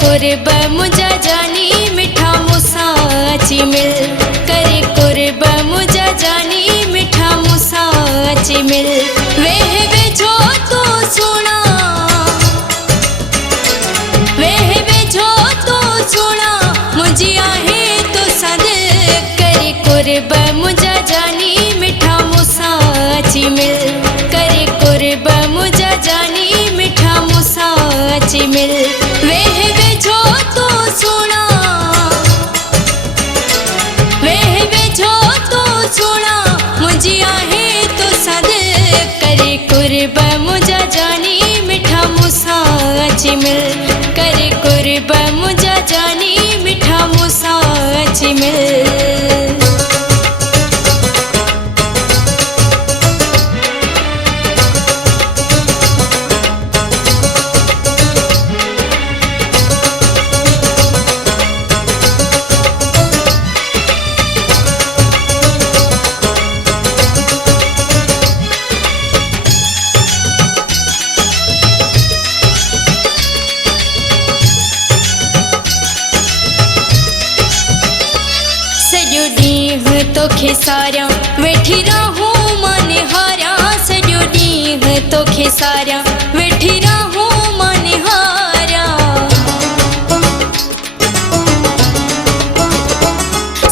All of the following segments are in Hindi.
कुर्ब मुझा जानी मिठा मुसाची मिल, करे कुर्ब मुझा जानी मिठा मुसाची मिल। वेह बेझो तो सुना, वेह बेझो तो सुना मुझी आहे तो सद, करे कुर्ब मुझा जानी मिठा मुसाची मिल, करे कुर्ब मुझा जानी मिठा मुसाची मिल। वेह बेझो तो सुना, वेह बेझो तो सुना मुझी आहे तो सद, करे कुर्ब मुझा जानी मिठा मुसाची मिल, करे कुर्ब मुझा जानी मिठा मुसाची मिल। तोखे सारिया वेठी रहूं माने हारिया, सॼो ॾींहुं तोखे सारिया वेठी रहूं माने हारिया,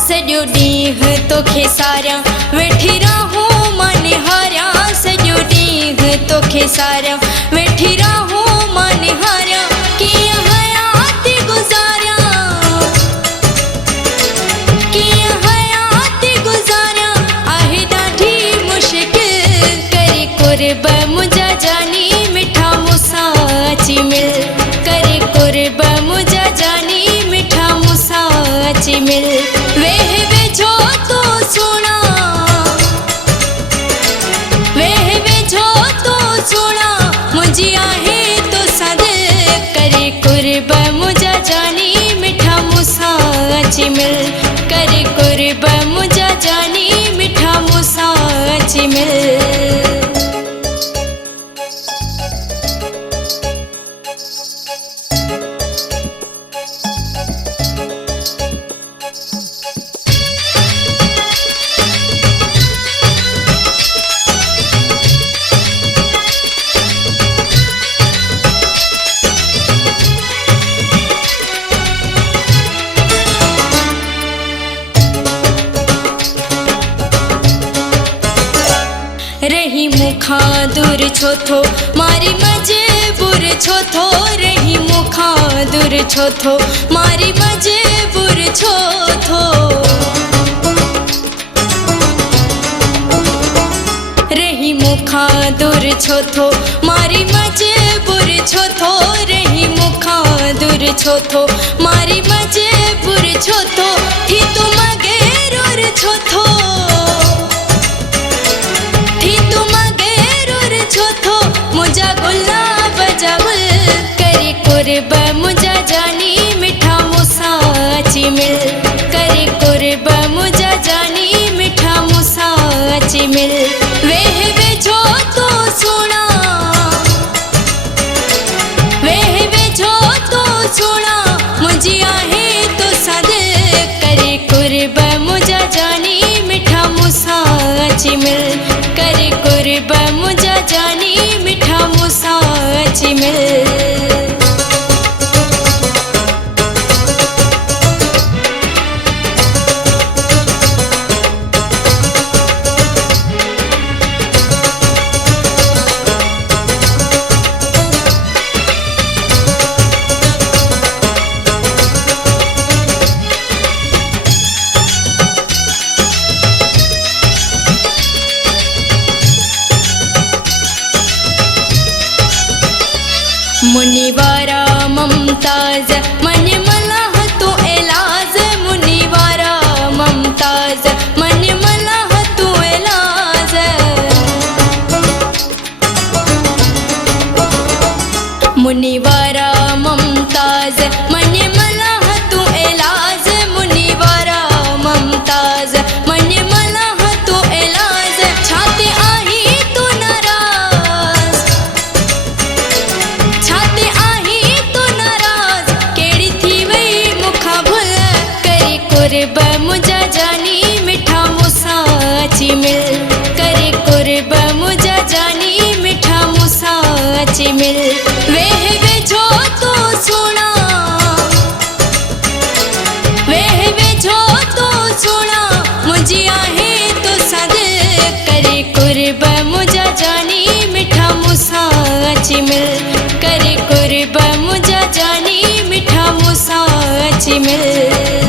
सॼो ॾींहुं तोखे सारिया वेठी रहूं माने हारिया, सॼो ॾींहुं तोखे सारिया वेठी रहूं माने हारिया। कीअं हयात गुज़ारिया, कीअं हयात गुज़ारिया आहे ॾाढी मुश्किल, करे कुर्ब मुझा जानी मिठा मुसाची मिल, करे कुर्ब मुझा जानी मिठा मुसाची मिल। वेह बेझो तो सुना, वेह बेझो तो सुना मुझी आहे तो सद, करे कुर्ब मुझा जानी मिठा मुसाची मिल, करे कुर्ब मुझा जानी मिठा मुसाची मिल। रही मुखा दूर छो थो मारी मजबूर छो थो, रही मुखा दूर छो थो मारी मजबूर छो थो, रही मुखा दूर छो थो मारी मजबूर छो थो, रही मुखा दूर छो थो मारी मजबूर छो थो। थी तू मगेरूर छो थो, थी तू मगेरूर छो थो मुझा गुलाब जा गुल, करे कुर्ब मुझा जानी मिठा मुसाची मिल, करे कुर्ब मुझा जानी मिठा मुसाची मिल। वेह बेझो तो सुना, वेह बेझो तो सुना मुझी आहे तो सद, करे कुर्ब मुझा जानी मिठा मुसाची मिल, करे कुर्ब मुझा जानी मिठा मुसाची मिल। मुनिवारा ममताज मन मलाह तू एलाज, मुनिवारा ममताज मन मलाह तू एलाज, मुनिवारा ममताज मन मलाह तू एलाज, मुनिवारा ममताज मन मलाह तू एलाज। छाते आही तू नाराज, छाते आही तू नाराज, केड़ी कुर्ब मुझा जानी मिठा मूसा अची मिल करे कुर्ब मुझा जानी मिठा मूसा अची मिल वेह वेझो तो सुना वेह वेझो तो सुना मुझी आहे तो सद करे कुर्ब मुझा जानी मिठा मूसा अची मिल करे कुर्ब मुझा जानी मिठा मूसा अची मिल